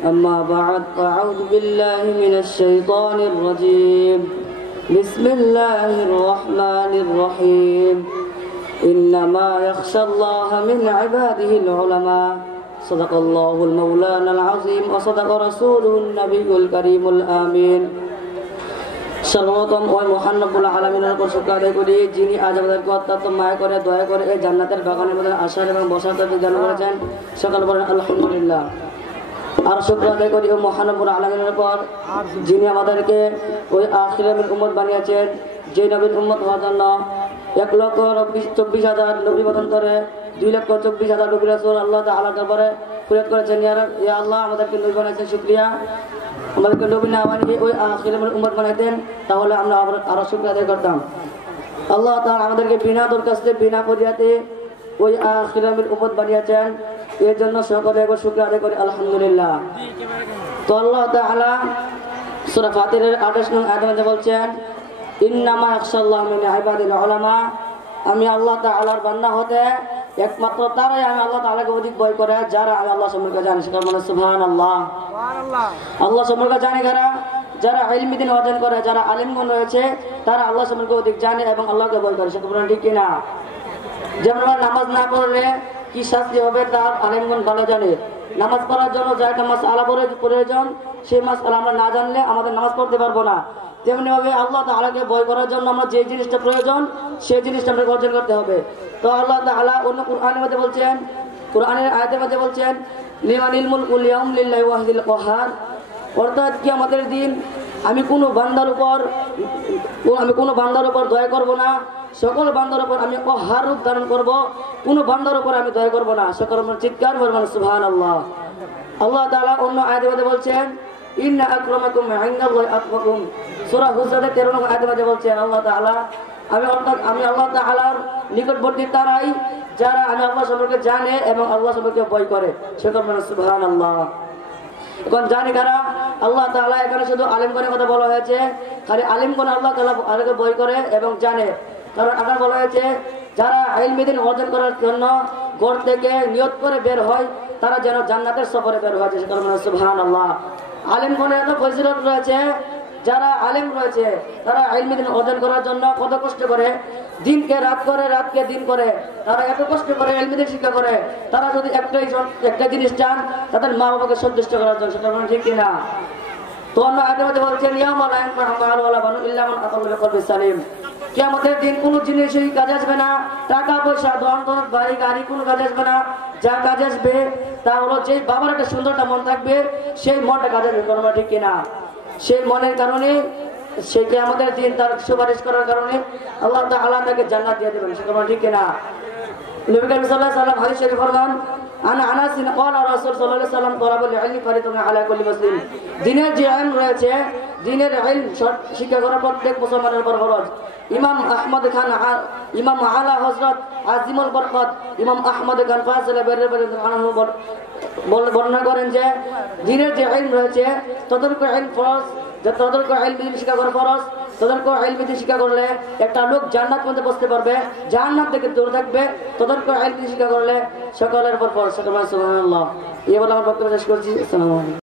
أما بعد فأعوذ بالله من الشيطان الرجيم بسم الله الرحمن الرحيم إنما يخشى الله من عباده العلماء صدق الله المولانا العظيم وصدق رسوله النبي الكريم الآمين সর্বপ্রথম ওই মহান রব্বুল আলামিনের উপর শুকর আদায় করি যিনি আজ আমাদেরকে অত্যন্ত মায়া করে দয়া করে এই জান্নাতের বাগানের মধ্যে আসার এবং বসার তৌফিক দান করেছেন। সকল বলেন আলহামদুলিল্লাহ। আর শুকর আদায় করি ওই মহান রব্বুল আলামিনের উপর যিনি আমাদেরকে ওই আখিরাতের উম্মত বানিয়েছেন, যে নবীর উম্মত হওয়ার জন্য 1,24,000 নবী মতান্তরে 2,24,000 নবী রাসূল আল্লাহ তাআলা দরবারে ফরিয়াদ করেছেন, ইয়া আল্লাহ আমাদেরকে নবী বানিয়েছেন, শুকরিয়া। আমাদেরকে নবী না বানিয়ে ওই আখিরাতের উম্মত বানাইতেন তাহলে আমরা আরো শুকরিয়া আদায় করতাম। আল্লাহ তাআলা আমাদেরকে বিনা দরখাস্তে বিনা ফরিয়াদে ওই আখিরাতের উম্মত বানিয়েছেন, এর জন্য সকলে একবার শুকরিয়া আদায় করি আলহামদুলিল্লাহ। তো আল্লাহ তাআলা সূরা ফাতিরের 28 নং আয়াতে বলছেন, ইন্নামা ইয়াখশাল্লাহু মিন ইবাদিল উলামা, আমি আল্লাহ তাআলার বান্দা হতে একমাত্র তারাই আমি আল্লাহ তাআলাকে অধিক ভয় করে যারা আমি আল্লাহ সম্পর্কে জানি। সেটা মানে সুবহানাল্লাহ। আল্লাহ সম্পর্কে জানে কারা? যারা ইলম দ্বীন অর্জন করে, যারা আলেমগণ রয়েছে তারা আল্লাহ সম্পর্কে অধিক জানে এবং আল্লাহকে ভয় করে। সেটা বলেন ঠিক কিনা? যেমন নামাজ না পড়লে কি শাস্তি হবে তার আলেমগণ ভালো জানে। নামাজ পড়ার জন্য যা একটা মাসআলা প্রয়োজন, সেই মাসআলা আমরা না জানলে আমাদের নামাজ পড়তে পারবো না। তেমনিভাবে আল্লাহ তাআলাকে ভয় করার জন্য আমরা যে জিনিসটা প্রয়োজন সেই জিনিসটা আমরা অর্জন করতে হবে। তো আল্লাহ তাআলা অন্য কোরআনের মধ্যে বলছেন, কোরআনের আয়াতের মধ্যে বলছেন, লিমানিল মুলকুল ইয়াউম লিল্লাহি ওয়াহিদিল কাহার, অর্থাৎ কিয়ামতের দিন আমি কোনো বান্দার উপর দয়া করব না, সকল বান্দার উপর আমি কাহার রূপ ধারণ করব, কোনো বান্দার উপর আমি দয়া করব না। সকল চিৎকার করবেন সুবহানাল্লাহ। আল্লাহ তাআলা অন্য আয়াতের মধ্যে বলছেন, ইন্না আকরামাকুম ইনদাল্লাহি আতকাকুম, সূরা হুজরাতের 13 নং আয়াতে বলছেন আল্লাহ তাআলা, আমি আল্লাহ তাআলার নিকটবর্তী তারাই যারা আমি আল্লাহ সম্পর্কে জানে এবং আল্লাহ সম্পর্কে ভয় করে। সেটা মানে সুবহানাল্লাহ। এখন জানি কারা? আল্লাহ তাআলা এখানে শুধু আলেমগণের কথা বলা হয়েছে, খালি আলেমগণ আল্লাহ তাআলাকে ভয় করে এবং জানে। কারণ আগে বলা হয়েছে যারা ইলম দ্বীন অর্জন করার জন্য ঘর থেকে নিয়ত করে বের হয় তারা যেন জান্নাতের সফরে বের হয়। সেটা মানে সুবহানাল্লাহ। আলেমগণের এত ফজিলত রয়েছে, যারা আলেম রয়েছে তারা ইলম দ্বীন অর্জন করার জন্য কত কষ্ট করে, দিনকে রাত করে রাতকে দিন করে, তারা এত কষ্ট করে ইলম দ্বীন শিক্ষা করে। তারা যদি একটা জিনিস চান তাদের মা বাবাকে সন্তুষ্ট করার জন্য। সেটা মানে ঠিক কিনা? তো অন্য আয়াতের মধ্যে বলছেন, ইয়াউমা লা ইয়ানফা'ু মালুন ওয়ালা বানুন ইল্লা মান আতা আল্লাহ বিকলবিন সালিম, কিয়ামতের দিন কোনো জিনিসই কাজে আসবে না, টাকা পয়সা ধন দৌলত বাড়ি গাড়ি কোনো কাজে আসবে না। যা কাজে আসবে তা হলো যে বাবার একটা সুন্দরটা মন থাকবে, সেই মনটা কাজে আসবে। কোনো ঠিক কিনা? সেই মনের কারণে সেই কিয়ামতের দিন তার সুপারিশ করার কারণে আল্লাহ তাআলা তাকে জান্নাত দিয়ে দেবেন। সেটা ঠিক কিনা? নবী করিম সাল্লাল্লাহু আলাইহি ওয়াসাল্লাম হাদিস শরীফে ফরমান, আনা আনাস ক্বালা রাসূল সাল্লাল্লাহু আলাইহি ওয়াসাল্লাম তলাবুল ইলমি ফারিদাতুন আলা কুল্লি মুসলিম, দ্বীনের যে ইলম রয়েছে, দ্বীনের ইলম শিক্ষা করা প্রত্যেক মুসলমানের উপর ফরজ। ইমাম আহমদ খান, ইমাম আলা হযরত আজিমুল বরকত ইমাম আহমদ খান ফাযিল বর্ণনা করেন যে দ্বীনের যে ইলম রয়েছে তদর্ক ইলম ফরজ, যে তদর্ক ইলম শিক্ষা করা ফরজ। তদর্ক ইলম শিক্ষা করলে একটা লোক জান্নাত পর্যন্ত পৌঁছতে পারবে, জাহান্নাম থেকে দূরে থাকবে। তদর্ক ইলম শিক্ষা করলে সকলের উপর ফরজ। সুবহানাল্লাহ। এই বলে আমার বক্তব্য শেষ করছি। আসসালামু আলাইকুম।